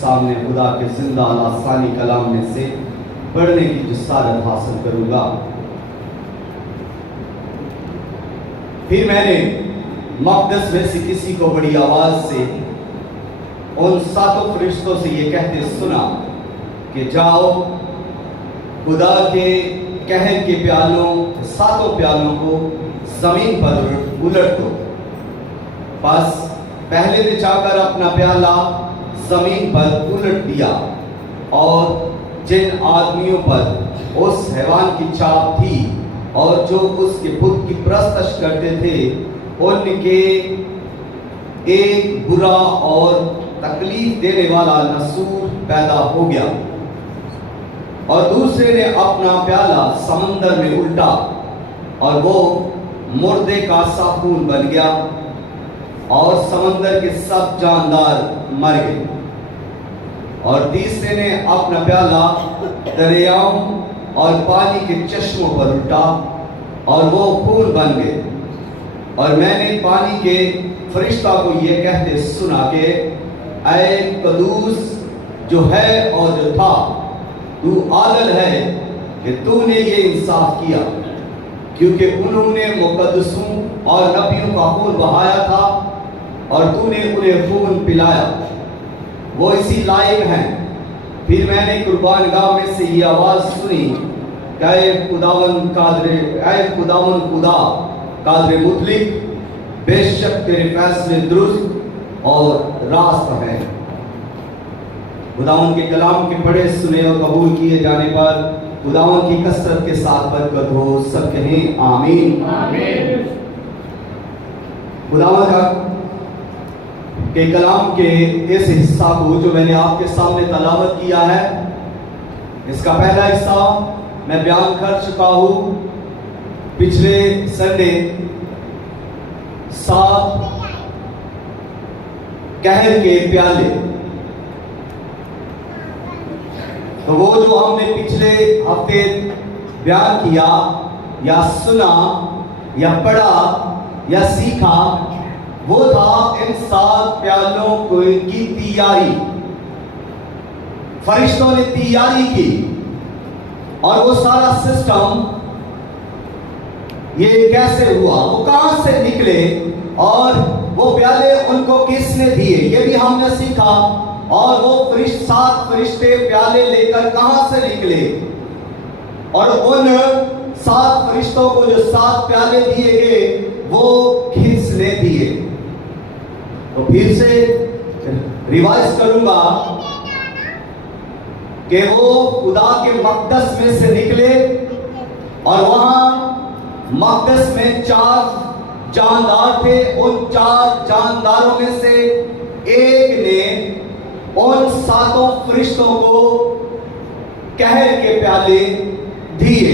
सामने खुदा के जिंदा लासानी कलाम में से पढ़ने की जसारत हासिल करूंगा। फिर मैंने मक़दस में से किसी को बड़ी आवाज से उन सातों फरिश्तों से ये कहते सुना कि जाओ खुदा के कहर के प्यालों, सातों प्यालों को जमीन पर उलट दो। बस पहले ने जाकर अपना प्याला जमीन पर उलट दिया और जिन आदमियों पर उस हैवान की छाप थी और जो उसके बुत की परस्तश करते थे, उनके एक बुरा और तकलीफ देने वाला नसूर पैदा हो गया। और दूसरे ने अपना प्याला समंदर में उल्टा और वो मुर्दे का साबुन बन गया और समंदर के सब जानदार मर गए। और तीसरे ने अपना प्याला दरियाओं और पानी के चश्मों पर उल्टा और वो खून बन गए। और मैंने पानी के फरिश्ता को ये कहते सुना कि ऐ कदूस जो है और जो था, तू आदल है कि तूने ये इंसाफ किया, क्योंकि उन्होंने मुकद्दसों और नबियों का खून बहाया था और तूने उन्हें खून पिलाया, वो इसी लायक हैं। फिर मैंने कुर्बानगाह में से ये आवाज सुनी, ऐ खुदावन खुदा कादरे मुतलिक, बेशक तेरे फैसले दुरुस्त और रास्त हैं। खुदावन के कलाम के पढ़े सुने और कबूल किए जाने पर खुदावन की कसरत के साथ बरकत हो। सब कहें आमीन। आमीन। खुदावन का के कलाम के इस हिस्सा को जो मैंने आपके सामने तलावत किया है, इसका पहला हिस्सा मैं बयान कर चुका हूं पिछले संडे। 7 कहर के प्याले, तो वो जो हमने पिछले हफ्ते बयान किया या सुना या पढ़ा या सीखा, वो था इन 7 प्यालों की तैयारी। फरिश्तों ने तैयारी की और वो सारा सिस्टम ये कैसे हुआ, वो कहां से निकले और वो प्याले उनको किसने दिए, ये भी हमने सीखा। और वो 7 फरिश्ते प्याले लेकर कहां से निकले और उन 7 फरिश्तों को जो 7 प्याले दिए गए वो किसने दिए। तो फिर से रिवाइज करूंगा कि वो खुदा के मक़दस में से निकले और वहां मक़दस में 4 जानदार थे। उन 4 जानदारों में से एक ने उन 7 फरिश्तों को कहर के प्याले दिए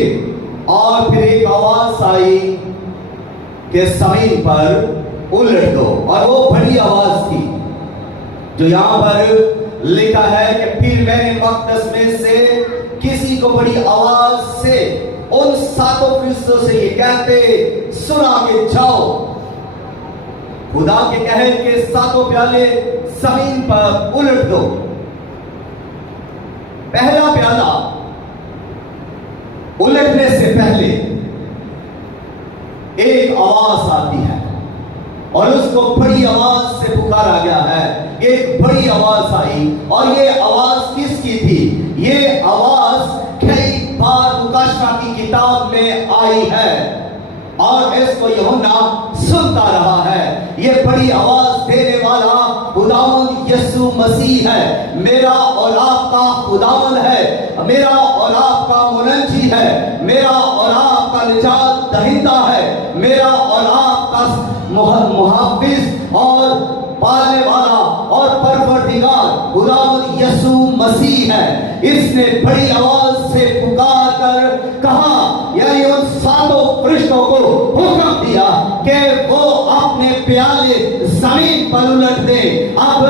और फिर एक आवाज आई कि जमीन पर उलट दो। और वो बड़ी आवाज थी जो यहां पर लिखा है कि फिर मैंने मक़दस में से किसी को बड़ी आवाज से उन 7 फरिश्तों से ये कहते सुना के जाओ खुदा के कहर के 7 प्याले जमीन पर उलट दो। पहला प्याला उलटने से पहले एक आवाज आती है और उसको बड़ी आवाज से पुकारा गया है। एक बड़ी आवाज आई और ये आवाज किसकी थी? ये आवाज कई बार मुकाशफा की किताब में आई है और इसको यूहन्ना सुनता रहा है। ये बड़ी आवाज देने वाला खुदावंद यीशु मसीह है। मेरा और आपका खुदावंद है, मेरा और आपका मुनज्जी है, मेरा और आपका निजात दहिंदा है, मेरा और आपका मुहाफिज और पालने वाला और परवरदिगार खुदावंद यीशु मसीह है। इसने बड़ी आवाज से पुकार कर कहा, यानी उन 7 फरिश्तों को हुक्म दिया कि वो अपने प्याले जमीन पर उलट दे। अब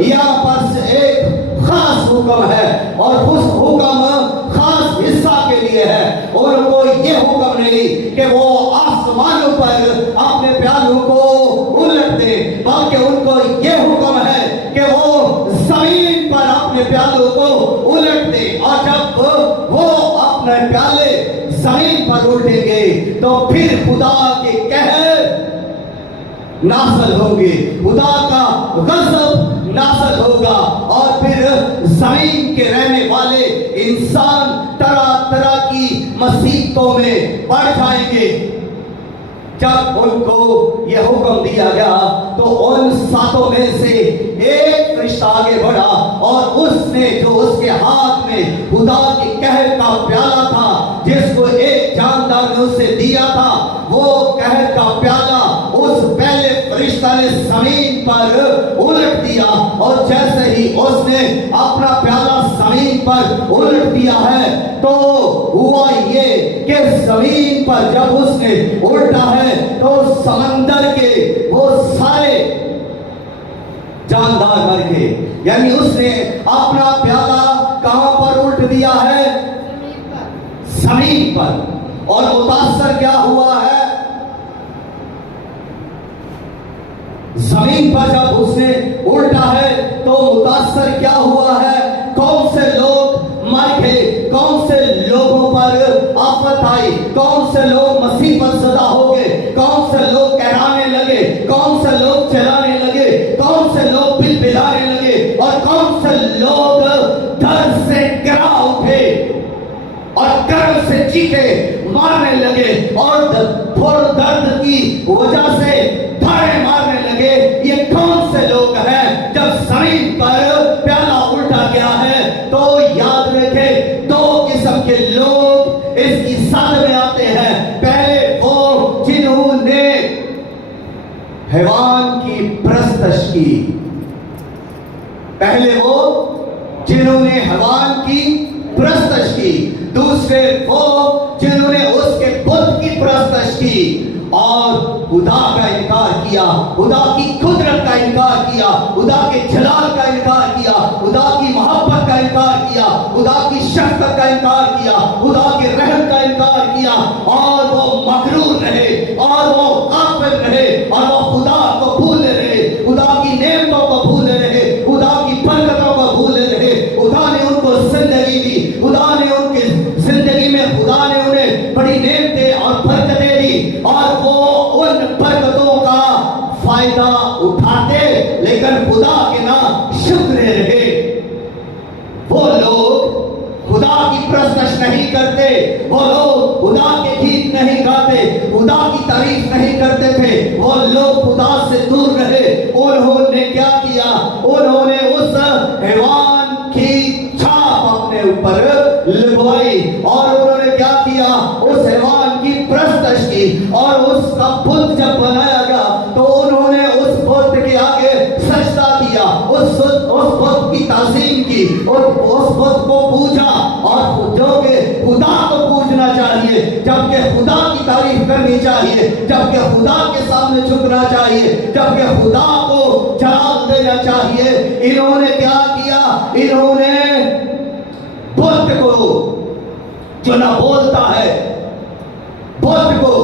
यहाँ पर से एक खास हुक्म है और उस हुक्म खास हिस्सा के लिए है। उनको ये हुक्म नहीं कि वो आसमानों पर अपने प्यालों को उलट दे, बल्कि उनको ये हुक्म है कि वो जमीन पर अपने उलट दे। और जब वो अपने प्याले जमीन पर उल्टेंगे तो फिर खुदा के कहर नाज़िल होंगे, खुदा का गज़ब नाज़िल होगा और फिर जमीन के रहने वाले इंसान तरह तरह की मुसीबतों में पड़ जाएंगे। जब उनको यह हुक्म दिया गया तो उन सातों में से एक फरिश्ता आगे बढ़ा और उसने जो उसके हाथ में खुदा के कहर का प्याला था, जिसको एक जानदार ने उसे दिया था, वो कहर का प्याला उस पहले फरिश्ता ने जमीन पर उलट दिया। और जैसे ही उसने अपना प्याला जमीन पर उलट दिया है तो हुआ ये कि जमीन पर जब उसने उल्टा है तो समंदर के वो सारे जानदार मर गए। यानी उसने अपना प्याला कहां पर उल्ट दिया है? जमीन पर। और मुतासर क्या हुआ है? जमीन पर जब उसने उल्टा है तो मुतासर क्या हुआ है? कौन से लोग मर गए, कौन से लोगों पर आफत आई, कौन से लोग मुसीबत ज़दा हो गए, कौन से लोग कहराने लगे, कौन से लोग चलाने लगे, कौन से लोग बिलबिलाने लगे और कौन से लोग दर्द से गिरा उठे और गर्व से चीखे मारने लगे और दर्द की वजह से धारे मारने लगे। ये कौन से लोग हैं? जब जमीन पर प्याला उल्टा गया है तो याद रखें, दो किस्म के लोग इसकी साथ में आते हैं। पहले वो जिन्होंने हैवान की परस्तश की, पहले वो जिन्होंने हैवान की परस्तश की, दूसरे वो जिन्होंने उसके बुत की परस्तश की और खुदा का इनकार किया, खुदा की कुदरत का इनकार किया, खुदा के जलाल का इनकार किया, खुदा की मोहब्बत का इनकार किया, खुदा की शफ़क़त का इनकार किया, खुदा के रहम का इनकार किया और वो मगरूर रहे और वो गाफिल रहे और वो खुदा को भूल रहे, खुदा की नेमतों को भूल रहे, खुदा की बरकतों को भूल रहे। खुदा ने उनको जिंदगी दी, खुदा ने उनकी जिंदगी में खुदा ने उन्हें बड़ी नेमतें और बरकतें दी और वो उन बरकतों का फायदा उठाते, लेकिन खुदा के ना शुक्र रहे। वो लोग खुदा की परस्तश नहीं करते, वो लोग खुदा के गीत नहीं गाते, खुदा की तारीफ नहीं करते थे, वो लोग खुदा से दूर रहे। उन्होंने क्या किया? उन्होंने उस हैवान की छाप अपने ऊपर लगवाई और उन्होंने क्या किया? उस हैवान की परस्तश की और उसका बुत जब बनाया गया तो उन्होंने उस बुत के आगे सजदा किया, उस बुत की ताज़ीम की और उस बुत को पूजा। और जो कि खुदा को पूजना चाहिए, जबकि खुदा की तारीफ करनी चाहिए, जबकि खुदा के सामने झुकना चाहिए, जबकि खुदा को जलाल देना चाहिए, इन्होंने क्या किया? इन्होंने बुत को जो ना बोलता है, बुत को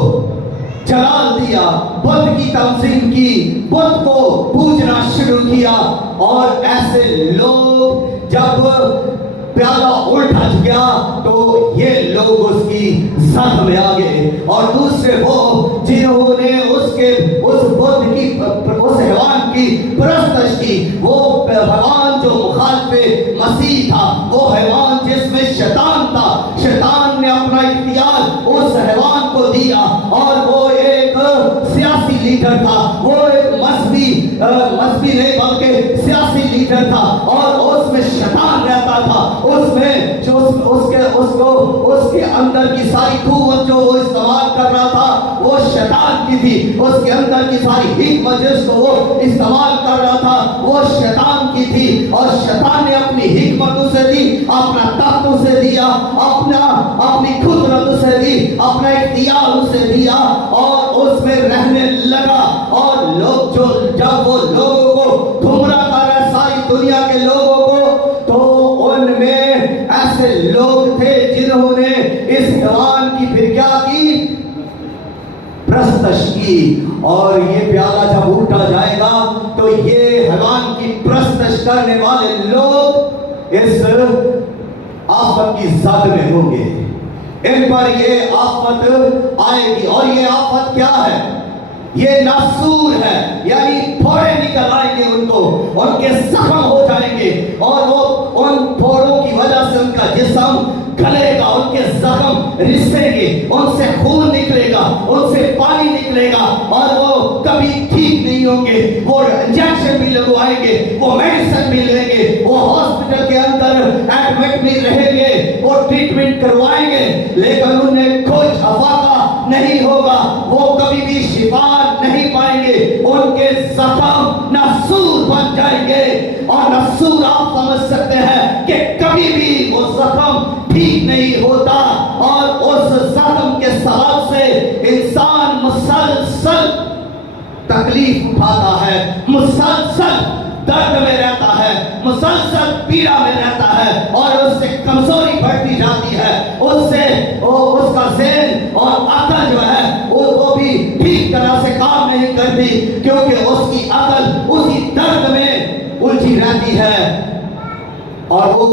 जलाल दिया, बुत की तमसीम की, बुत को पूजना शुरू किया। और ऐसे लोग जब प्याला उल्टा गया तो ये लोग उसकी साथ में आ गए। और दूसरे वो जिन्होंने उसके उस बुत की उस हैवान की परस्तश की, वो हैवान जो मुखालिफे मसीह था, वो हैवान जिसमें शैतान था, शैतान ने अपना इख्तियार उस हैवान को दिया और वो एक सियासी लीडर था, वो एक मजहबी नहीं बल्कि सियासी लीडर था और उसमें शैतान रहता था। उसमें जो उसके अंदर की सारी कुव्वत जो वो इस्तेमाल कर रहा था वो शैतान की थी, उसके अंदर की सारी हिकमत जिसको वो इस्तेमाल कर रहा था वो शैतान की थी। और शैतान ने अपनी हिकमत उसे दी, अपना ताकत उसे दिया, अपनी कुदरत उसे दी, अपना इख्तियार उसे दिया और उसमें रहने लगा। और लोग जब वो लोगों को गुमराह कर रहे, सारी दुनिया के लोगों को, तो उनमें ऐसे लोग थे जिन्होंने इस हैवान की फिर क्या की? परस्तश की। और ये प्याला जब उल्टा जाएगा तो ये हैवान की परस्तश करने वाले लोग इस आफत की जद में होंगे, इन पर ये आफत आएगी। और ये आफत क्या है? ये नासूर है, यानी फोड़े निकल आएंगे, उनको उनके जख्म हो जाएंगे और वो उन फोड़ों की वजह से उनका जिस्म गलेगा, उनके जख्म रिसेंगे, उनसे खून निकलेगा, उनसे पानी निकलेगा और वो कभी ठीक नहीं होंगे। वो इंजेक्शन भी लगवाएंगे, वो मेडिसिन भी लेंगे, वो हॉस्पिटल के अंदर एडमिट भी रहेंगे, वो ट्रीटमेंट करवाएंगे, लेकिन उन्हें कुछ अफाका नहीं होगा, वो कभी भी शिफा नहीं पाएंगे। उनके जख्म नासूर बन जाएंगे और नासूर आप समझ सकते हैं कि कभी भी वो जख्म ठीक नहीं होता और उस जख्म के सबब से इंसान मुसलसल तकलीफ उठाता है, मुसलसल दर्द में रहता है, मुसलसल पीड़ा में रहता है और उससे कमजोरी बढ़ती जाती है, उससे उसका ज़हन और अकल जो है वो भी ठीक तरह से काम नहीं करती, क्योंकि उसकी अकल उसी दर्द में उलझी रहती है और वो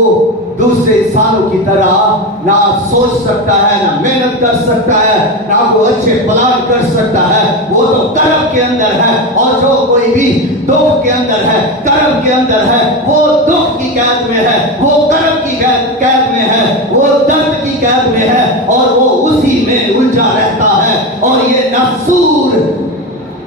दूसरे इंसानों की तरह ना सोच सकता है, ना मेहनत कर सकता है, ना वो अच्छे प्लान कर सकता है। वो तो कर्म के अंदर है और जो कोई भी दुख के अंदर है, कर्म के अंदर है, वो दुख की कैद में है, वो कर्म की कैद में है, वो दर्द की कैद में है और वो उसी में उलझा रहता है और ये नासूर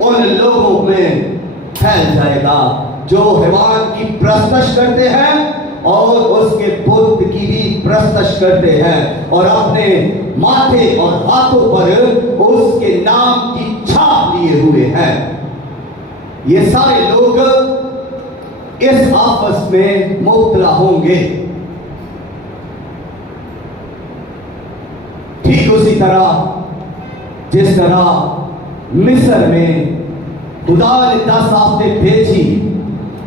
उन लोगों में फैल जाएगा जो हैवान की प्रस्तश करते हैं और उसके बुत की भी प्रस्तश करते हैं और अपने माथे और हाथों पर उसके नाम की छाप लिए हुए हैं। ये सारे लोग इस आपस में मुब्तला होंगे। ठीक उसी तरह जिस तरह मिस्र में खुदा ने 10 आफतें भेजी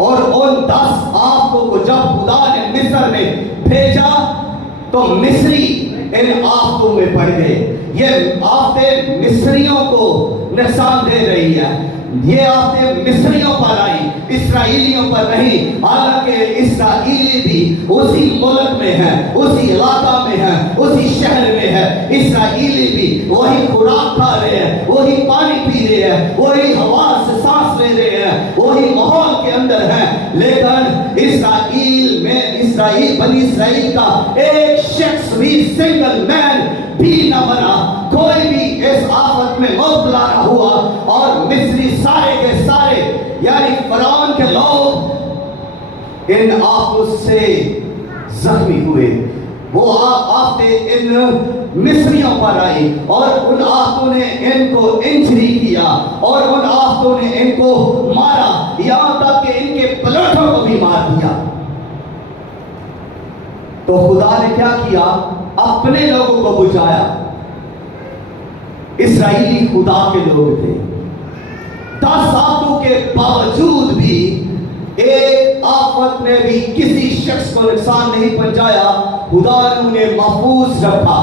और उन 10 आफतों को जब खुदा ने मिस्र में भेजा तो मिस्री इन आफतों में पड़ गए। ये आफतें मिस्रियों को नुकसान दे रही है, ये आफतें मिस्रियों पर आई, इस्राएलियों पर नहीं। हालांकि इस्राएली भी उसी मुल्क में है, उसी इलाका में है, उसी शहर में है। इस्राएली भी वही खुराक खा रहे हैं, वही पानी पी रहे हैं, वही हवा से सांस ले रहे हैं, वही माहौल के अंदर है, लेकिन इस्राएल में बनी इस्राएल का एक शख्स भी, सिंगल मैन भी न बना, कोई भी इस आफत में मुब्तला न हुआ और मिस्री सारे के सारे यानी फरौन के लोग इन आफत से जख्मी हुए। वो आफतें इन मिस्रियों पर आई और उन आफतों ने इनको इंजरी किया और उन आफतों ने इनको मारा, यहां तक कि इनके पलटों को भी मार दिया। तो खुदा ने क्या किया? अपने लोगों को बुझाया। इस्राएली खुदा के लोग थे, 10 आफतों के बावजूद भी एक आफत ने भी किसी शख्स को नुकसान नहीं पहुंचाया। खुदा ने उन्हें महफूज रखा।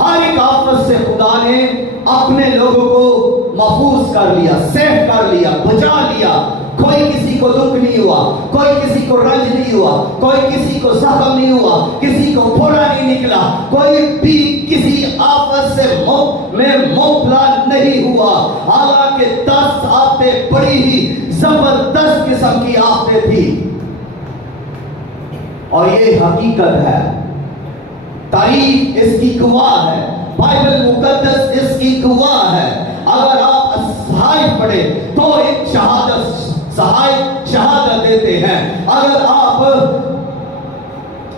हर एक आफत से खुदा ने अपने लोगों को महफूज कर लिया, सेफ कर लिया, बचा लिया। कोई किसी को दुख नहीं हुआ, कोई किसी को रंज नहीं हुआ, कोई किसी को जख्म नहीं हुआ, किसी को फोड़ा नहीं निकला, कोई भी किसी आफत से मुब्तला नहीं हुआ। हालांकि 10 आफतें बड़ी ही जबरदस्त किस्म की आफतें थी और ये हकीकत है, तारीख इसकी गवाह है, बाइबल मुकद्दस इसकी गवाह है। अगर आप सहायक पढ़े तो एक शहादत देते हैं, अगर आप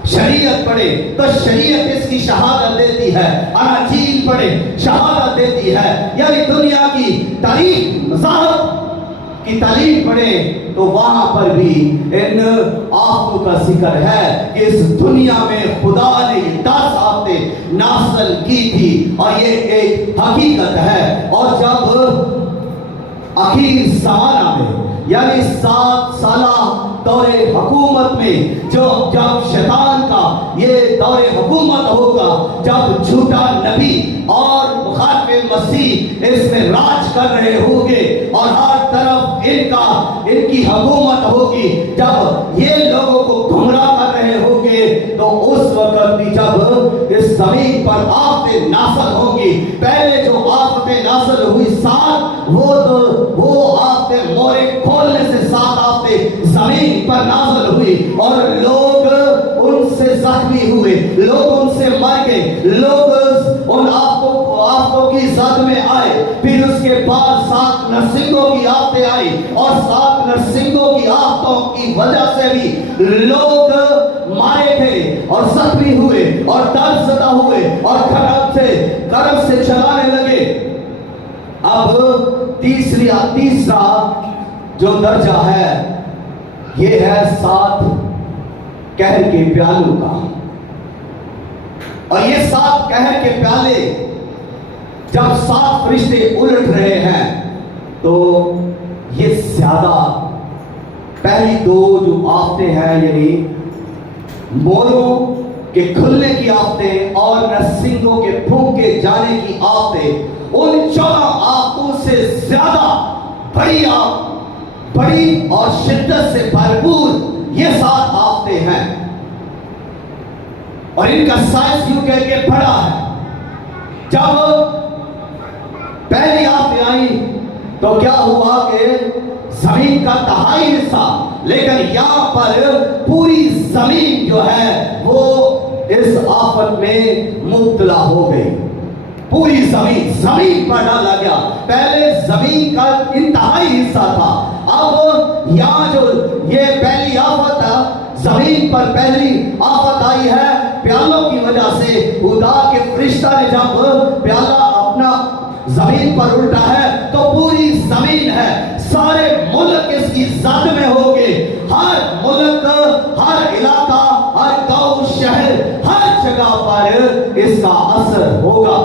शरीयत पढ़े तो शरीयत इसकी शहादत देती है, अनाजील पढ़े शहादत देती है। यानी दुनिया की तारीख मज़ाहब की तारीख पढ़े तो वहां पर भी इन आफतों का जिक्र है कि इस दुनिया में खुदा ने 10 आफतें नाज़िल की थी और ये एक हकीकत है। और जब आखिर ज़माना में यानी 7 साला दौरे हुकूमत में जब शैतान का ये दौरे हुकूमत होगा, जब झूठा नबी और मुखातिब मसीह इसमें राज कर रहे होंगे और हर तरफ इनकी हुकूमत होगी, जब ये लोगों को गुमराह कर रहे होंगे, तो उस वक्त भी जब इस जमीन पर आफतें नाज़िल होंगी, पहले जो आफतें नाज़िल हुई साथ, वो आफतें मोरे खोलने से साथ आफतें जमीन पर नाज़िल हुई और लोग उनसे जख्मी हुए, लोग उनसे मर गए, लोग उन आफतों की जद में आए। फिर उसके बाद 7 नरसिंगों की आफतें आई और 7 नरसिंगों की आफतों की वजह से भी लोग मारे गए और जख्मी हुए और दर्दज़दा हुए और कर्म से चलाने लगे। अब तीसरा जो दर्जा है, ये है 7 कहर के प्यालों का। और ये 7 कहर के प्याले जब 7 फरिश्ते उलट रहे हैं, तो ये ज्यादा पहली 2 जो आफतें हैं, यानी मोरों के खुलने की आफतें और नरसिंगों के फूंके जाने की आफतें, उन 4 आफतों से ज्यादा बड़ी और शिद्दत से भरपूर ये 7 आफतें हैं और इनका साइज यूं कह के बड़ा है। जब पहली आफतें आई तो क्या हुआ कि जमीन का 2.5 हिस्सा, लेकिन यहां पर पूरी जमीन जो है वो इस आफत में मुब्तला हो गई। पूरी जमीन पर डाला गया। पहले जमीन का इंतहाई हिस्सा था, अब यहां जो ये पहली आफत जमीन पर पहली आफत आई है प्यालों की वजह से। खुदा के फरिश्ता ने जब प्याला अपना जमीन पर उल्टा है तो पूरी जमीन है, सारे मुल्क इसकी जद में होंगे। हर मुल्क, हर इलाका, हर गांव, शहर, हर जगह पर इसका असर होगा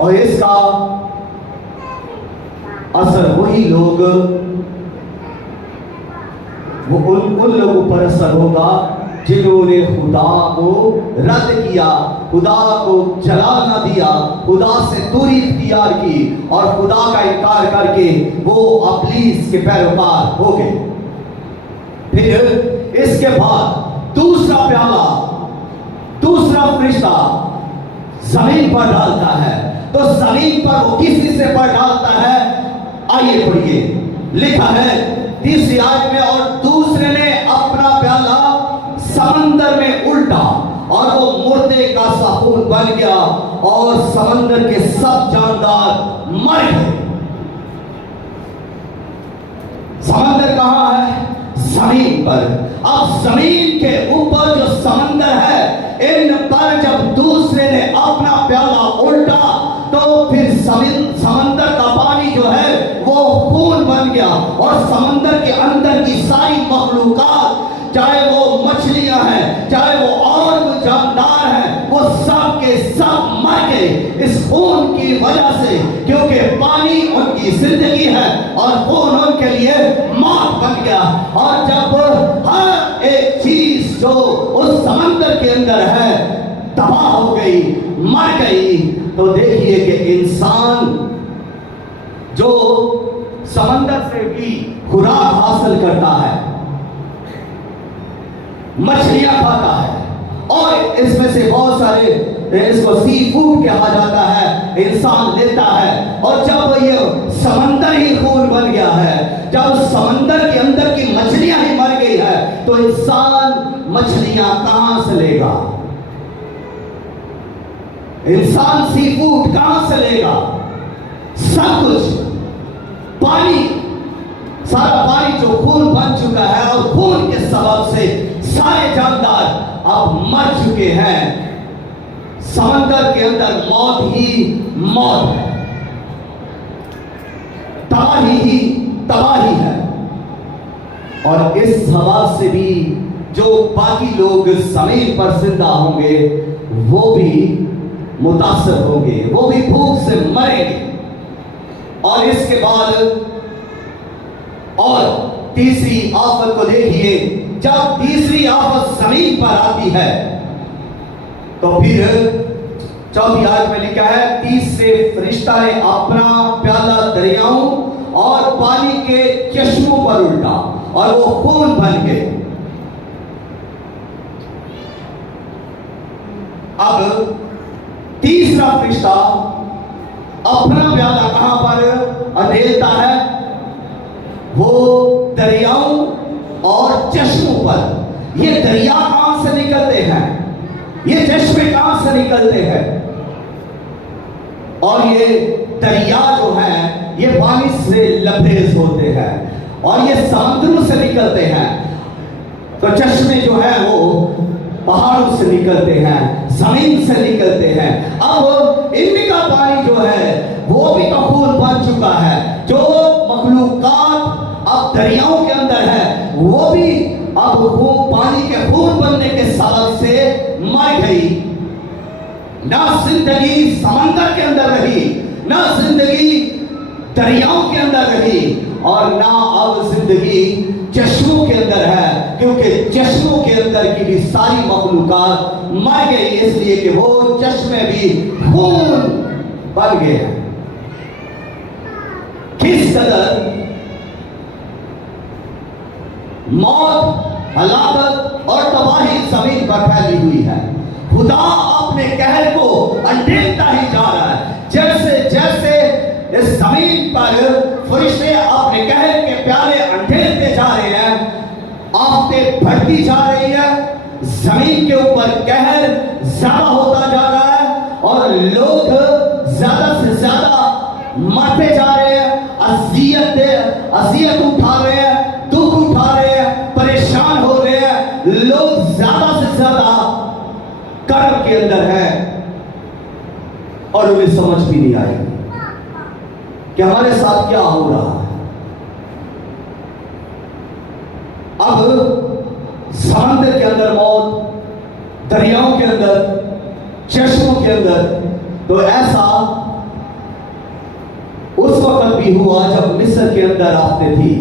और इसका असर वही लोग, वो उन लोगों पर असर होगा जिन्होंने खुदा को रद्द किया, खुदा को जलाल न दिया, खुदा से दूरी इख्तियार की और खुदा का इनकार करके वो इब्लीस के पैरोकार हो गए। फिर इसके बाद दूसरा प्याला, दूसरा फरिश्ता जमीन पर डालता है। तो जमीन पर वो किसी से पर डालता है, आइए पढ़िए, लिखा है 30वीं आयत में, और दूसरे ने अपना प्याला समंदर में उल्टा और वो मुर्दे का सा खून बन गया और समंदर के सब जानदार मर गए। समंदर कहां है? जमीन पर। अब जमीन के ऊपर जो समंदर है, इन पर जब दूसरे ने अपना प्याला उल्टा तो फिर समंदर का पानी जो है वो खून बन गया और समंदर के अंदर की सारी मखलूकात, चाहे वो मछलियां हैं, चाहे वो और जानदार हैं, वो सब के सब मर गए इस खून की वजह से, क्योंकि पानी उनकी जिंदगी है और खून उनके लिए मौत बन गया। और जब हर एक चीज जो उस समंदर के अंदर है तबाह हो गई, मर गई, तो देखिए कि इंसान जो समंदर से भी खुराक हासिल करता है, मछलियां खाता है और इसमें से बहुत सारे, इसको सी फूड कहा जाता है, इंसान लेता है। और जब ये समंदर ही खून बन गया है, जब समंदर के अंदर की मछलियां ही मर गई है, तो इंसान मछलियां कहां से लेगा? इंसान सी फूड कहां से लेगा? सब कुछ पानी, सारा पानी जो खून बन चुका है और खून के सबब से सारे जानदार अब मर चुके हैं। समंदर के अंदर मौत ही मौत है, तबाही ही तबाही है। और इस सवाल से भी जो बाकी लोग जमीन पर जिंदा होंगे वो भी मुतासर होंगे, वो भी भूख से मरेंगे। और इसके बाद और तीसरी आफत को देखिए, जब तीसरी आफत जमीन पर आती है तो फिर 4वीं आयत में लिखा है, तीसरे फरिश्ता ने अपना प्याला दरियाओं और पानी के चश्मों पर उल्टा और वो खून बन गए। अब तीसरा फरिश्ता अपना प्याला कहां पर अंधेरता है? वो दरियाओं और चश्मों पर। ये दरिया कहां से निकलते हैं? ये चश्मे कहां से निकलते हैं? और ये दरिया जो है ये पानी से लबरेज होते हैं और ये समुद्रों से निकलते हैं। तो चश्मे जो है वो पहाड़ों से निकलते हैं, जमीन से निकलते हैं। अब इनका पानी जो है वो भी खून बन चुका है। जो मखलूकात अब दरियाओं के अंदर है वो भी अब पानी के खून बनने के सबब से मर गई। ना जिंदगी समंदर के अंदर रही, ना जिंदगी दरियाओं के अंदर रही और ना अब जिंदगी चश्मों के अंदर है, क्योंकि चश्मों के अंदर की भी सारी मखलूकात मर गई, इसलिए कि वो चश्मे भी खून बन गए हैं। किस कदर मौत, हलाकत और तबाही जमीन पर फैली हुई है। खुदा अपने कहर को अंधेरता ही जा रहा है। जैसे जैसे इस जमीन पर फरिश्ते अपने कहर के प्याले अंधेरते जा रहे हैं, आफतें बढ़ती जा रही है, जमीन के ऊपर कहर ज्यादा होता जा रहा है और लोग ज्यादा से ज्यादा मरते जा रहे हैं, अजियत उठा रहे हैं, दुख उठा रहे हैं, परेशान हो रहे हैं। लोग ज्यादा से ज्यादा कर्म के अंदर है और उन्हें समझ भी नहीं आएगी कि हमारे साथ क्या हो रहा है। अब समुद्र के अंदर मौत, दरियाओं के अंदर, चश्मों के अंदर, तो ऐसा उस वक्त भी हुआ जब मिस्र के अंदर आते थी।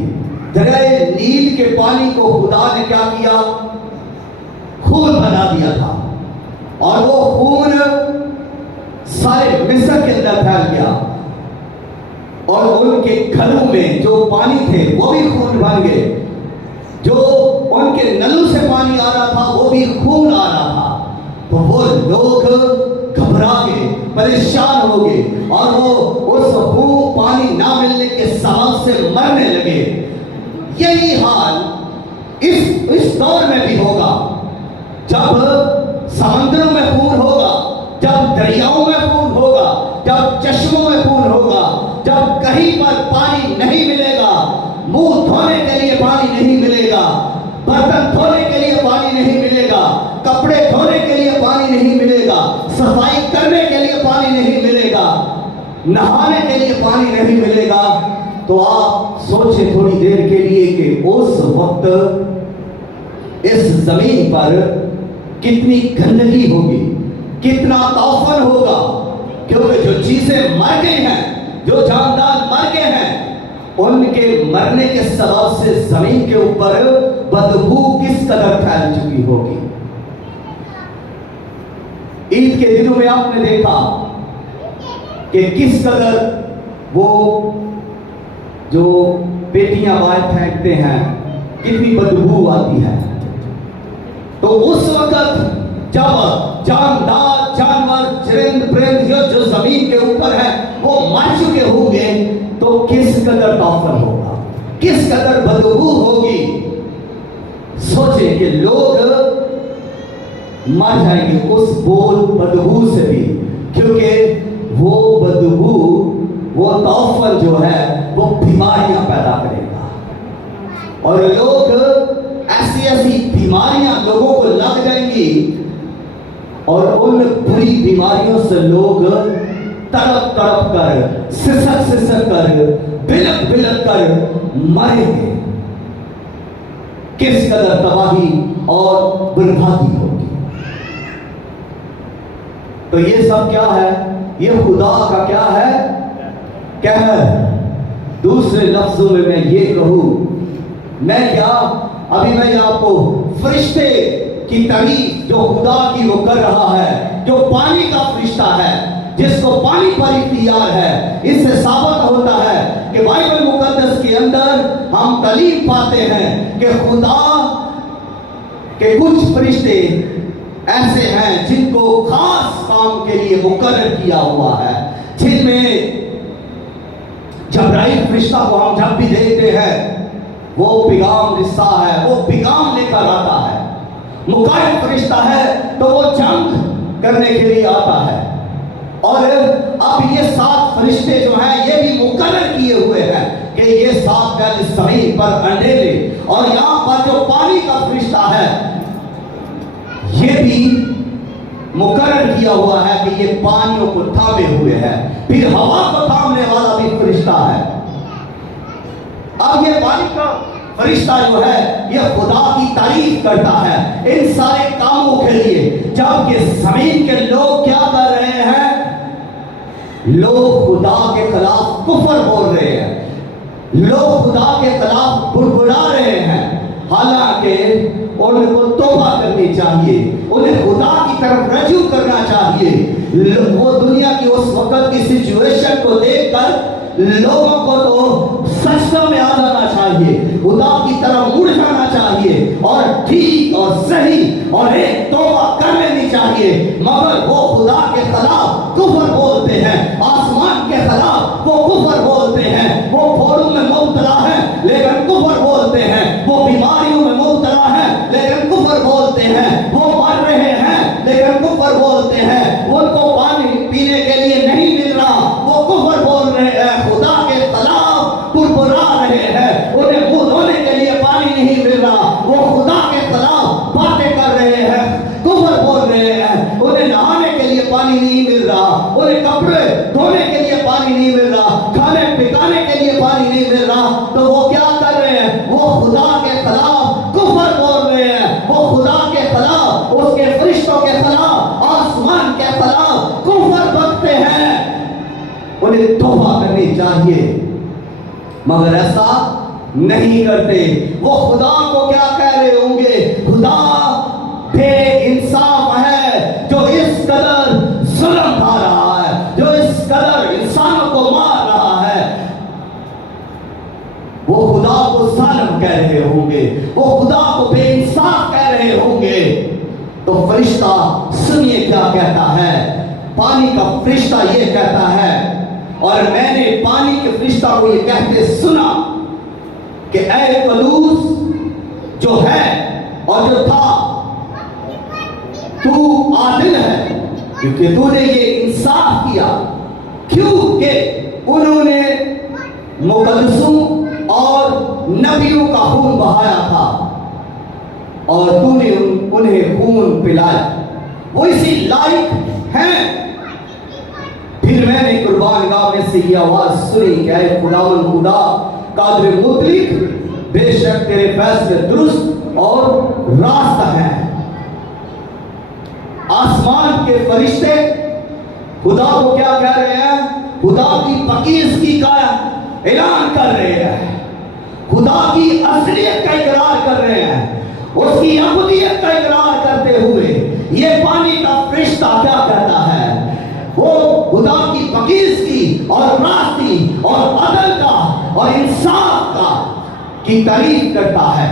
दरियाए नील के पानी को खुदा ने क्या किया? खून बना दिया था और वो खून सारे मिस्र के अंदर फैल गया और उनके घरों में जो पानी थे वो भी खून बन गए। जो उनके नलों से पानी आ रहा था वो भी खून आ रहा था। तो वो लोग घबरा गए, परेशान हो गए और वो उस खून पानी ना मिलने के सबब से मरने लगे। यही हाल इस दौर में भी होगा। जब समुद्रों में खून होगा, जब दरियाओं में खून होगा, जब चश्मों में खून होगा, जब कहीं पर पानी नहीं मिलेगा, मुंह धोने के लिए पानी नहीं मिलेगा, बर्तन धोने के लिए पानी नहीं मिलेगा, कपड़े धोने के लिए पानी नहीं मिलेगा, सफाई करने के लिए पानी नहीं मिलेगा, नहाने के लिए पानी नहीं मिलेगा, तो आप सोचें थोड़ी देर के लिए कि उस वक्त इस जमीन पर कितनी गंदगी होगी, कितना तौफान होगा। क्योंकि जो चीजें मर गई हैं, जो जानदार मर गए हैं, उनके मरने के सबब से जमीन के ऊपर बदबू किस कदर फैल चुकी होगी। ईद के दिनों में आपने देखा कि किस कदर वो जो पेटियां बाहर फेंकते हैं कितनी बदबू आती है। तो उस वक्त जब जानदार जानवर, चरिंद परिंद जो जमीन के ऊपर है वो मर चुके होंगे, तो किस कदर तौफान होगा, किस कदर बदबू होगी। सोचे कि लोग मर जाएंगे उस बदबू से भी, क्योंकि वो बदबू, वो तौफान जो है वो बीमारियां पैदा करेगा और लोग ऐसी बीमारियां लोगों को लग जाएंगी और उन बुरी बीमारियों से लोग तड़प तड़प कर, सिसक कर, बिलक कर मरेंगे। किस कदर तबाही और बर्बादी होगी। तो ये सब क्या है? ये खुदा का क्या है? कहर। दूसरे लफ्जों में मैं ये कहूं, मैं क्या अभी मैं आपको फरिश्ते की तारीफ जो खुदा की वो कर रहा है, जो पानी का फरिश्ता है, जिसको पानी पर इख्तियार है। इससे साबित होता है कि बाइबल मुकद्दस के अंदर हम तालीम पाते हैं कि खुदा के कुछ फरिश्ते ऐसे हैं जिनको खास काम के लिए मुकर्रर किया हुआ है, जिनमें जब्राइल फरिश्ता को हम जब भी देखते हैं वो पैगाम रिश्ता है, वो पैगाम लेकर आता है। मुकाइल फरिश्ता है तो वो जंग करने के लिए आता है। और अब ये 7 फरिश्ते जो हैं ये भी मुकर्रर किए हुए हैं कि ये 7 गज जमीन पर अंडेले, और यहाँ पर जो पानी का फरिश्ता है ये भी मुकर्रर किया हुआ है कि ये पानियों को थामे हुए है। फिर हवा को थामने वाला भी फरिश्ता है। अब ये पानी का फरिश्ता जो है ये खुदा की तारीफ करता है इन सारे कामों के लिए, जबकि जमीन के लोग क्या कर रहे हैं? लोग खुदा के खिलाफ कुफर बोल रहे हैं, लोग खुदा के खिलाफ बुड़बुड़ा रहे हैं। हालांकि उनको तौबा करनी चाहिए, उन्हें खुदा की तरफ रजू करना चाहिए। वो दुनिया की उस वक्त की सिचुएशन को देखकर लोगों को तो सच में आ जाना चाहिए, खुदा की तरफ मुड़ जाना चाहिए और ठीक और सही और एक तौबा कर लेनी चाहिए। मगर वो खुदा के खिलाफ कुफर बोलते हैं, आसमान के खिलाफ वो कुफर बोलते हैं। वो फोड़ों में मुब्तला है लेकिन कुफर बोलते हैं, वो बीमारियों में मुब्तला है लेकिन कुफर बोलते हैं, वो मर रहे हैं लेकिन कुफर बोलते हैं, उनको पानी पीने के लिए नहीं मिल रहा, वो कुफर बोल रहे हैं, खुदा के खिलाफ बुड़बुड़ा रहे हैं। उन्हें मुंह धोने के लिए पानी नहीं मिल रहा, वो खुदा के खिलाफ बातें कर रहे हैं, कुफर बोल रहे हैं। उन्हें नहाने के लिए पानी नहीं मिल रहा, उन्हें कपड़े धोने के लिए पानी नहीं मिल रहा, खाने पकाने के लिए पानी नहीं मिल रहा, तो वो क्या कर रहे हैं? वो खुदा के खिलाफ कुफर बोल रहे हैं, वो खुदा के खिलाफ, उसके फरिश्तों के खिलाफ, आसमान के खिलाफ कुफर बकते हैं। उन्हें तौबा करनी चाहिए मगर ऐसा नहीं करते। वो खुदा को क्या कह रहे होंगे? खुदा बेइंसाफ है जो इस कदर जुल्म ढा रहा है, जो इस कदर इंसानों को मार रहा है। वो खुदा को जालिम कह रहे होंगे, वो खुदा को बेइंसाफ कह रहे होंगे। तो फरिश्ता सुनिए क्या कहता है, पानी का फरिश्ता ये कहता है, और मैंने पानी के फरिश्ता को ये कहते सुना कि ऐ कदूस जो है और जो था, तू आदिल है क्योंकि तूने ये इंसाफ किया, क्योंकि उन्होंने मुकद्दसों और नबियों का खून बहाया था और तूने उन्हें खून पिलाया, वो इसी लायक हैं। फिर मैंने कुर्बानगाह में से ये आवाज सुनी कि ऐ खुदावंद खुदा कादिर मुतलिक, बेशक तेरे फैसले दुरुस्त और रास्त हैं। आसमान के फरिश्ते खुदा को क्या कह रहे हैं? खुदा की पाकीज़गी का ऐलान कर रहे हैं, खुदा की असलियत का इकरार कर रहे हैं, उसकी अबूदियत का इकरार करते हुए ये पानी का फरिश्ता क्या कहता है? वो खुदा की पाकीज़गी और रास्ती और अदल का और इंसाफ का की तारीफ करता है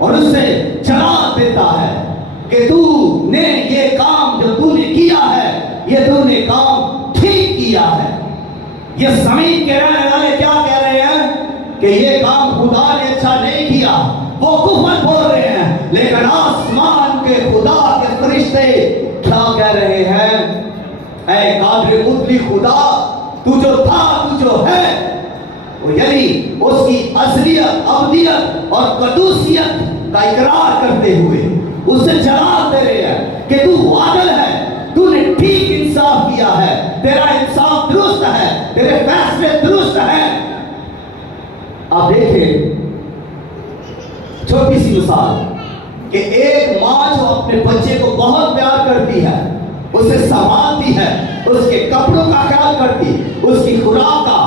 और उससे जवाब देता है कि तूने ये काम जो तूने किया है, ये तूने काम ठीक किया है। ये जमीन के रहने वाले क्या कह रहे हैं कि ये काम खुदा ने अच्छा नहीं किया, वो कुफर बोल रहे हैं। लेकिन आसमान के खुदा के फरिश्ते क्या कह रहे हैं? ऐ कादिर मुतलिक खुदा, तू जो था, तू जो है, वो यानी उसकी असलियत, अबदियत और कदूसियत का इकरार करते हुए उससे जवाब दे रहे हैं कि तू आदिल है, तूने ठीक इंसाफ किया है, तेरा इंसाफ दुरुस्त है, तेरे फैसले दुरुस्त हैं। आप देखें छोटी सी मिसाल कि एक माँ जो अपने बच्चे को बहुत प्यार करती है, उसे संभालती है, उसके कपड़ों का ख्याल करती, उसकी खुराक का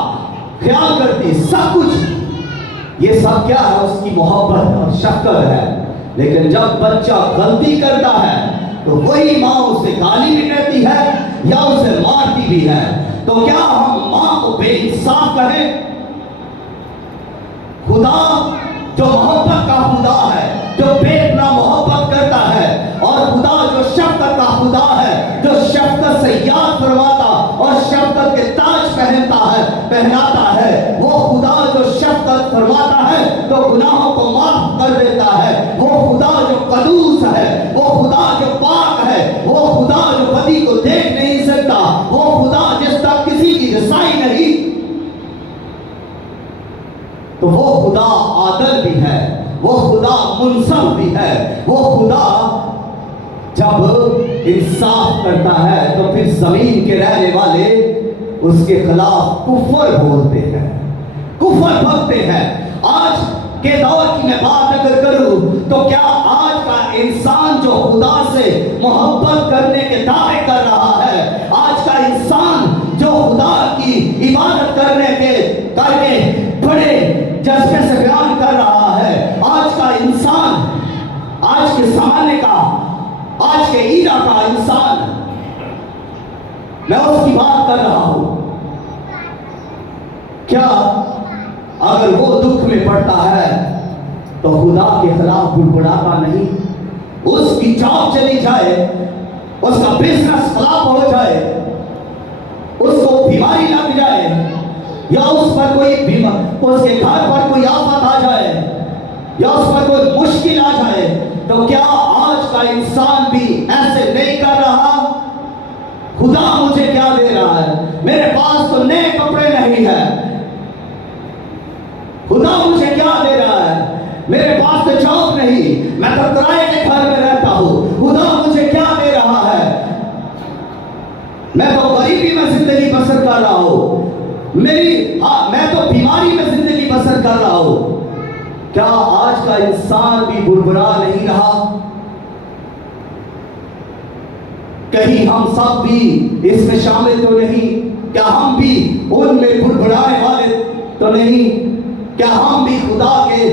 ख्याल करती, सब कुछ, ये सब क्या है? उसकी मोहब्बत और शफकत है। लेकिन जब बच्चा गलती करता है तो वही माँ उसे गाली भी देती है या उसे मारती भी है। तो क्या हम माँ को बेइंसाफ कहें? खुदा जो मोहब्बत का खुदा है, जो बेपना मोहब्बत करता है, और खुदा जो शफकत का खुदा है, जो शफकत से याद करवाता और शफकत के ताज पहनाता है, वो खुदा जो शफकत फरमाता है तो गुनाहों को माफ कर देता है। वो खुदा जो कदूस है, वो खुदा जो पाक है, वो खुदा जो बदी को देख नहीं सकता, वो खुदा जिस तक किसी की रसाई नहीं, तो वो खुदा आदल भी है, वो खुदा मुनसफ भी है। वो खुदा जब इंसाफ करता है तो फिर जमीन के रहने वाले उसके खिलाफ कुफर बोलते हैं, कुफर भगते हैं। आज के दौर की मैं बात अगर करूं तो क्या आज का इंसान जो खुदा से मोहब्बत करने के दावे कर रहा है, आज का इंसान जो खुदा की इबादत करके बड़े जज्बे से बयान कर रहा है, आज का इंसान, आज के जमाने का, आज के ईरा का इंसान, मैं उसकी बात कर रहा हूं, क्या अगर वो दुख में पड़ता है तो खुदा के खिलाफ बुड़बुड़ाता नहीं? उसकी जॉब चली जाए, उसका बिजनेस खराब हो जाए, उसको बीमारी लग जाए, या उस पर कोई उसके घर पर कोई आफत आ जाए, या उस पर कोई मुश्किल आ जाए, तो क्या आज का इंसान भी ऐसे नहीं कर रहा? खुदा मुझे क्या दे रहा है? मेरे पास तो नए कपड़े नहीं है। खुदा मुझे क्या दे रहा है? मेरे पास तो जॉब नहीं, मैं तो किराए के घर में रहता हूं। खुदा मुझे क्या दे रहा है? मैं तो गरीबी में जिंदगी बसर कर रहा हूं, मैं तो बीमारी में जिंदगी बसर कर रहा हूं। क्या आज का इंसान भी बुड़बुड़ा नहीं रहा? कहीं हम सब भी इसमें शामिल तो नहीं? क्या हम भी उनमें बुड़बुड़ाने वाले तो नहीं? क्या हम भी खुदा के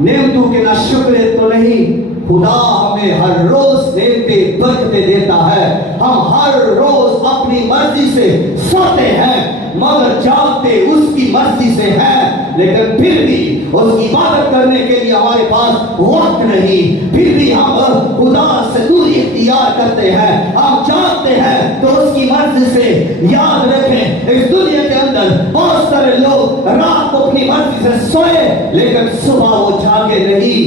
नेमतों के नाशुक्र तो नहीं? खुदा हमें हर रोज नेमतें बरकतें देता है। हम हर रोज अपनी मर्जी से सोते हैं मगर जागते उसकी मर्जी से हैं, लेकिन फिर भी उसकी इबादत करने के लिए हमारे पास वक्त नहीं। फिर भी हम खुदा से दूरी इख्तियार करते हैं, हम जागते हैं तो उसकी मर्जी से। याद रखें, इस दुनिया के अंदर बहुत सारे लोग रात को अपनी मर्जी से सोए लेकिन सुबह वो जागे नहीं,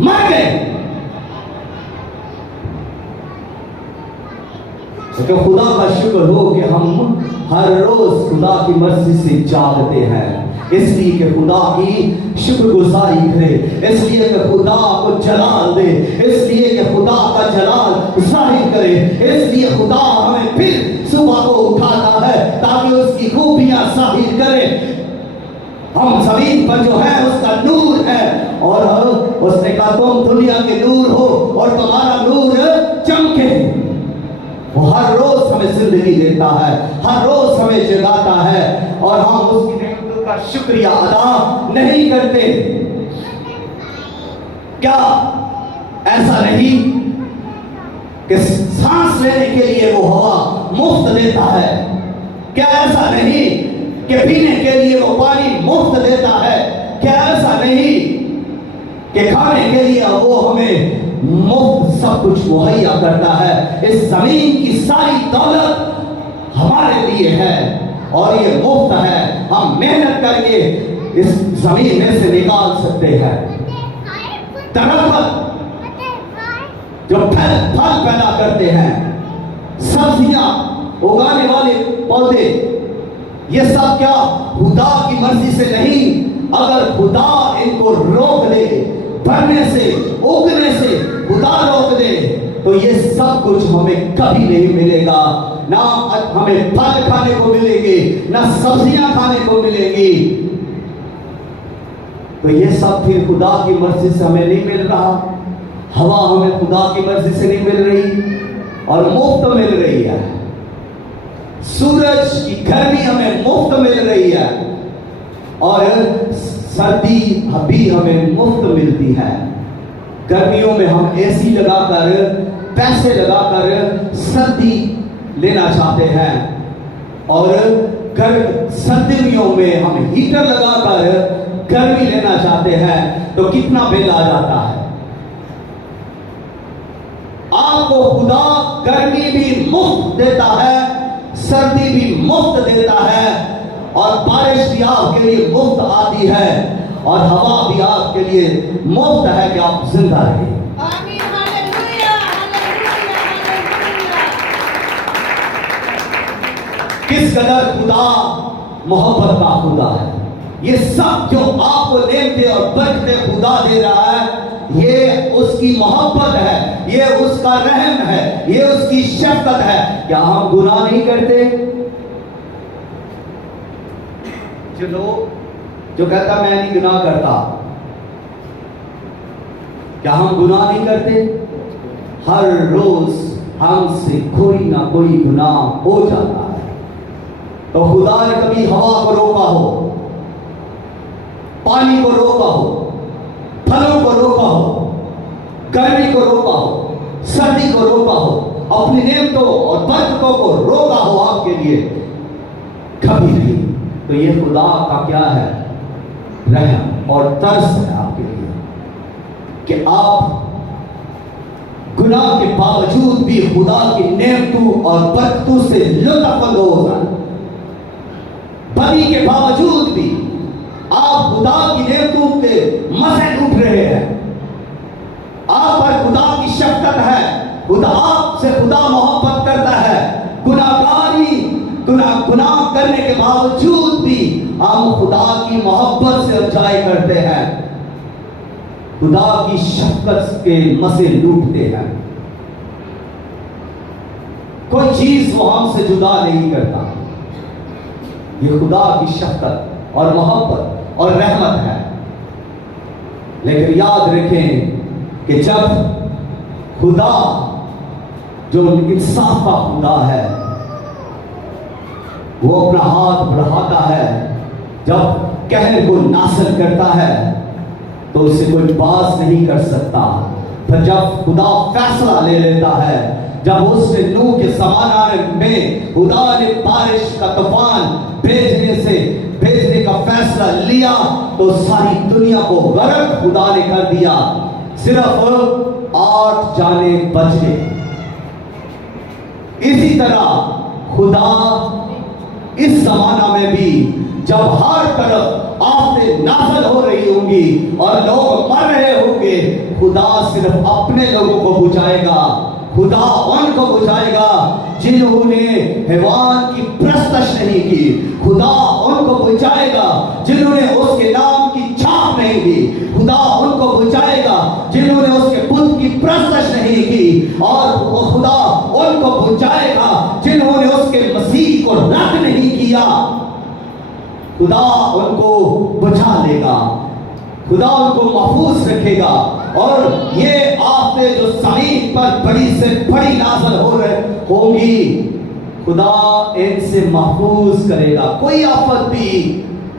मर गए। तो खुदा का शुक्र हो कि हम हर रोज खुदा की मर्जी से जागते हैं, इसलिए कि खुदा की शुक्रगुजारी करें, इसलिए कि खुदा को जलाल दे, इसलिए कि खुदा का जलाल जाहिर करे, इसलिए खुदा हमें फिर सुबह को उठाता है ताकि उसकी खूबियां जाहिर करे। हम जमीन पर जो है उसका नूर है, और उसने कहा तुम दुनिया के नूर हो और तुम्हारा नूर चमके। वो हर रोज हमें जिंदगी देता है, हर रोज हमें जगाता है, और हम उसकी नेमतों का शुक्रिया अदा नहीं करते। क्या ऐसा नहीं कि सांस लेने के लिए वो हवा मुफ्त देता है? क्या ऐसा नहीं कि पीने के लिए वो पानी मुफ्त देता है? क्या ऐसा नहीं कि खाने के लिए वो हमें मुफ्त सब कुछ मुहैया करता है? इस जमीन की सारी दौलत हमारे लिए है और ये मुफ्त है, हम मेहनत करके इस जमीन में से निकाल सकते हैं। दरख्त जो फल पैदा करते हैं, सब्जियां उगाने वाले पौधे, ये सब क्या खुदा की मर्जी से नहीं? अगर खुदा इनको रोक दे बढ़ने से, उगने से, खुदा रोक दे तो ये सब कुछ हमें कभी नहीं मिलेगा। ना हमें फल खाने को मिलेंगे, ना सब्जियां खाने को मिलेंगी। तो ये सब फिर खुदा की मर्जी से हमें नहीं मिल रहा। हवा हमें खुदा की मर्जी से नहीं मिल रही और मुफ्त मिल रही है। सूरज की गर्मी हमें मुफ्त मिल रही है और सर्दी भी हमें मुफ्त मिलती है। गर्मियों में हम एसी लगाकर पैसे लगाकर सर्दी लेना चाहते हैं और सर्दियों में हम हीटर लगाकर गर्मी लेना चाहते हैं तो कितना बिल आ जाता है। आपको खुदा गर्मी भी मुफ्त देता है, सर्दी भी मुफ्त देता है और बारिश भी आपके लिए मुफ्त आती है और हवा भी आपके लिए मुफ्त है कि आप जिंदा रहे। किस कदर खुदा मोहब्बत का खुदा है। ये सब जो आपको नेमते और बरकतें खुदा दे रहा है, ये उसकी मोहब्बत है, ये उसका रहम है, ये उसकी शफकत है। क्या हम गुनाह नहीं करते? जो लोग जो कहता मैं नहीं गुनाह करता, क्या हम गुनाह नहीं करते? हर रोज हमसे कोई ना कोई गुनाह हो जाता है। तो खुदा ने कभी हवा को रोका हो, पानी को रोका हो, फलों को रोका हो, गर्मी को रोका हो, सर्दी को रोका हो, अपनी नेमतों और बरकतों को रोका हो आपके लिए? कभी नहीं। तो ये खुदा का क्या है? रहम और तरस है आपके लिए कि आप गुनाह के बावजूद भी खुदा की नेमतों और बरकतों से लुत्फअंदोज़ हैं। बदी के बावजूद भी आप खुदा की नेमतों के मजे उठ रहे हैं। आप पर खुदा की शफकत है, खुदा आपसे खुदा मोहब्बत करता है। गुनाह करने के बावजूद भी हम खुदा की मोहब्बत से इंजॉय करते हैं, खुदा की शफकत के मजे लूटते हैं। कोई चीज वो हमसे जुदा नहीं करता। ये खुदा की शफकत और मोहब्बत और रहमत है। लेकिन याद रखें कि जब खुदा जो इंसाफ का खुदा है, वो अपना हाथ बढ़ाता है, जब कहर को नासिल करता है तो उसे कोई बात नहीं कर सकता। फिर जब खुदा फैसला ले लेता है, जब उसने नूह के ज़माने में खुदा ने बारिश का तूफान भेजने का फैसला लिया तो सारी दुनिया को गर्क खुदा ने कर दिया। सिर्फ 8 जाने बच गए। इसी तरह खुदा इस जमाना में भी जब हर तरफ आफतें नाज़िल हो रही होंगी और लोग मर रहे होंगे, खुदा सिर्फ अपने लोगों को बुझाएगा। खुदा उनको बुझाएगा जिन्होंने हैवान की प्रस्तश नहीं की। खुदा उनको बुझाएगा जिन्होंने उसके नाम की छाप नहीं दी। खुदा उनको बुझाएगा जिन्होंने उसके बुत की प्रस्तश नहीं की। और खुदा उनको बुझाएगा जिन्होंने उसके मसीह को रद्द नहीं किया। खुदा उनको बचा लेगा, खुदा उनको महफूज रखेगा। और ये आफतें जो ज़मीन पर बड़ी से बड़ी नाज़िल हो रहे होंगी, खुदा इनसे महफूज करेगा। कोई आफत भी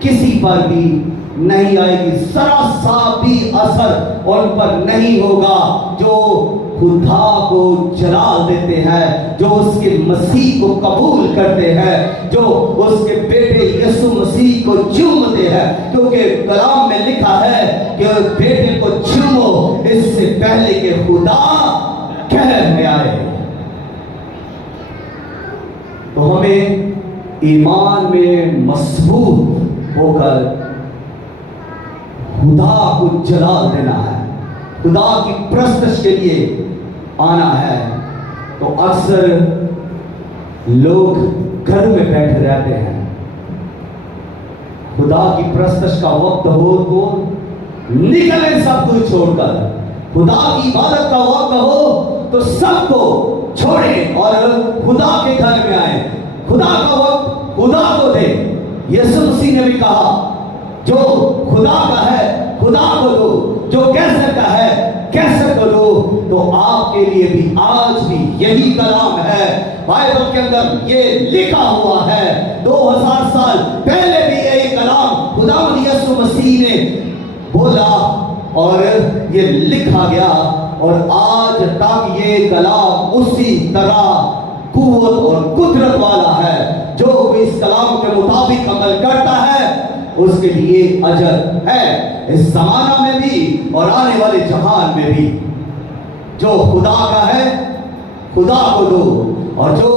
किसी पर भी नहीं आएगी, जरा सा भी असर उन पर नहीं होगा। जो खुदा को जलाल देते हैं, जो उसके मसीह को कबूल करते हैं, जो उसके बेटे यीशु मसीह को चूमते हैं, क्योंकि कलाम में लिखा है कि बेटे को चूमो इससे पहले कि खुदा कहर में आए। तो हमें ईमान में मजबूत होकर खुदा को जलाल देना है, खुदा की प्रस्तश के लिए आना है। तो अक्सर लोग घर में बैठे रहते हैं। खुदा की प्रस्तश का वक्त हो तो निकले सब कुछ छोड़कर। खुदा की इबादत का वक्त हो तो सबको छोड़ें और खुदा के घर में आए। खुदा का वक्त खुदा को दे। यीशु मसीह ने भी कहा, जो खुदा का है खुदा को दो, जो कैसर का है कैसर को दो। तो आपके लिए भी आज भी यही कलाम है। बाइबल के अंदर ये लिखा हुआ है। 2000 साल पहले भी यही कलाम खुदावंद यीशु मसीह ने बोला और ये लिखा गया। और आज आज तक ये कलाम उसी तरह कुव्वत और कुदरत वाला है। जो इस कलाम के मुताबिक अमल करता है उसके लिए अजर है, इस जमाना में भी और आने वाले जहान में भी। जो खुदा का है खुदा को दो, और जो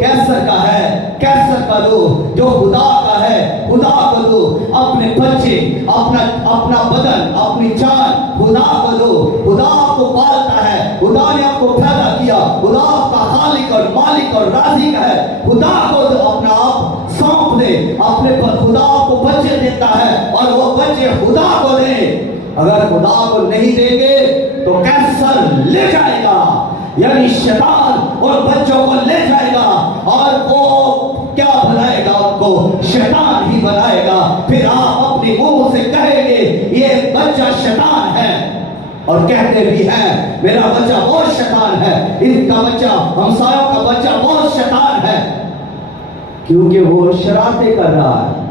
कैसर का है कैसर का दो। जो खुदा का है खुदा को दो। अपने बच्चे, अपना बदन, अपनी जान खुदा को दो। खुदा आपको पालता है, खुदा ने आपको पैदा किया, खुदा आपका खालिक और मालिक और राज़िक है। खुदा को अपना आप सौंप दे, अपने पर खुदा आपको बच्चे देता है और वो बच्चे खुदा को दे। अगर खुदा को नहीं देंगे तो कैसर ले जाएगा, यानी शैतान और बच्चों को ले जाएगा, और वो क्या बनाएगा? उनको शैतान ही बनाएगा। फिर आप अपने मुंह से कहेंगे ये बच्चा शैतान है, और कहते भी हैं मेरा बच्चा बहुत शैतान है, इनका बच्चा, हमसायों का बच्चा बहुत शैतान है, क्योंकि वो शरारतें कर रहा है।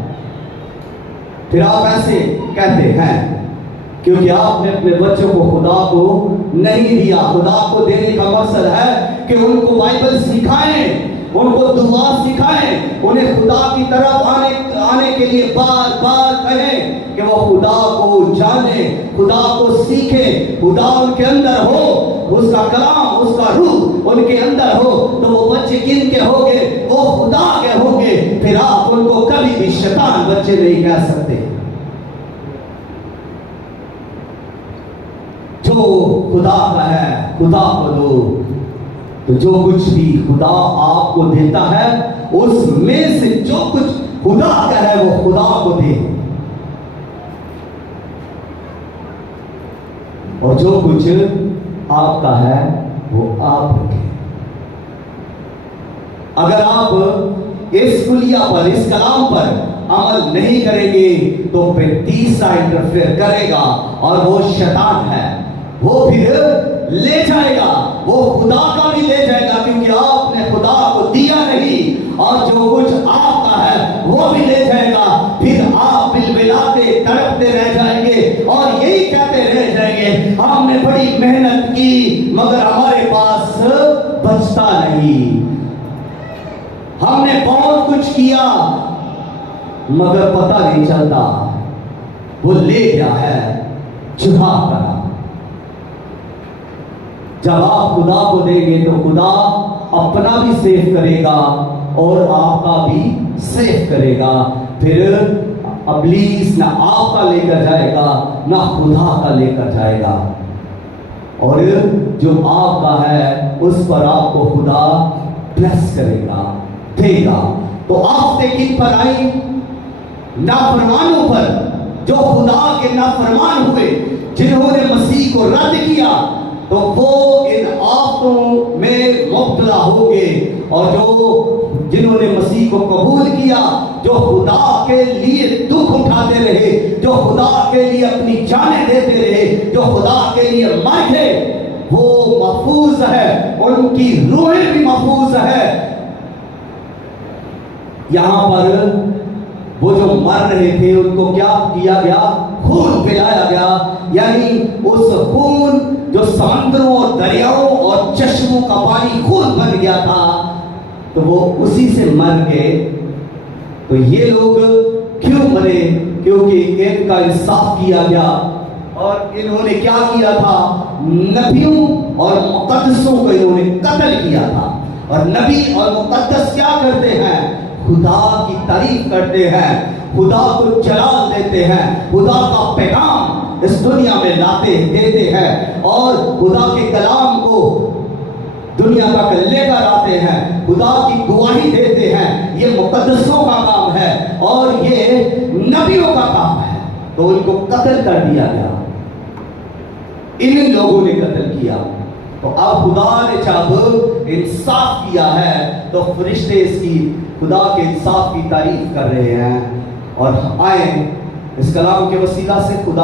फिर आप ऐसे कहते हैं क्योंकि आपने अपने बच्चों को खुदा को नहीं दिया। खुदा को देने का मकसद है कि उनको बाइबल सिखाएं, उनको दुआ सिखाएं, उन्हें खुदा की तरफ आने के लिए बार बार कहें कि वो खुदा को जाने, खुदा को सीखे, खुदा उनके अंदर हो, उसका कलाम, उसका रूह उनके अंदर हो, तो वो बच्चे किनके होंगे? वो खुदा के होंगे। फिर आप उनको कभी भी शैतान बच्चे नहीं कह सकते। जो खुदा का है खुदा को दो, तो जो कुछ भी खुदा आपको देता है उसमें से जो कुछ खुदा का है वो खुदा को दे, और जो कुछ आपका है वो आप रखें। अगर आप इस कुलिया पर, इस कलाम पर अमल नहीं करेंगे तो फिर तीसरा इंटरफेयर करेगा, और वो शैतान है। वो फिर ले जाएगा, वो खुदा का भी ले जाएगा, क्योंकि आपने खुदा को दिया नहीं, और जो कुछ आपका है वो भी ले जाएगा। फिर आप बिलबिलाते तड़पते रह जाएंगे और यही कहते रह जाएंगे हमने बड़ी मेहनत की मगर हमारे पास बचता नहीं, हमने बहुत कुछ किया मगर पता नहीं चलता, वो ले गया है चुरा करा। जब आप खुदा को देंगे तो खुदा अपना भी सेव करेगा और आपका भी सेव करेगा। फिर अब्लीस ना आपका लेकर जाएगा ना खुदा का लेकर जाएगा, और जो आपका है उस पर आपको खुदा ब्लेस करेगा, देगा। तो आफतें किन पर आई? नाफरमानों पर, जो खुदा के नाफरमान हुए, जिन्होंने मसीह को रद्द किया, तो वो इन आफतों में मुब्तला होंगे। और जो जिन्होंने मसीह को कबूल किया, जो खुदा के लिए दुख उठाते रहे, जो खुदा के लिए अपनी जानें देते रहे, जो खुदा के लिए मर गए, वो महफूज है, उनकी रूहें भी महफूज है। यहां पर वो जो मर रहे थे उनको क्या किया गया? खून पिलाया गया, यानी उस खून जो समंदरों और दरियाओं और चश्मों का पानी खून बन गया था, तो वो उसी से मर गए। तो ये लोग क्यों मरे? क्योंकि इनका इंसाफ किया गया, और इन्होंने क्या किया था? नबियों और मुकद्दसों को इन्होंने कत्ल किया था। और नबी और मुकद्दस क्या करते हैं? खुदा की तारीफ करते हैं, खुदा को जलाल देते हैं, खुदा का पैगाम इस दुनिया में लाते देते हैं, और खुदा के कलाम को दुनिया तक लेकर आते हैं, खुदा की गवाही देते हैं। ये मुकद्दसों का काम है और ये नबियों का काम है। तो इनको कत्ल कर दिया गया, इन लोगों ने कत्ल किया। तो अब खुदा ने जब इंसाफ किया है तो फरिश्ते इसकी, खुदा के इंसाफ की तारीफ कर रहे हैं। और आए इस कलाम के वसीला से खुदा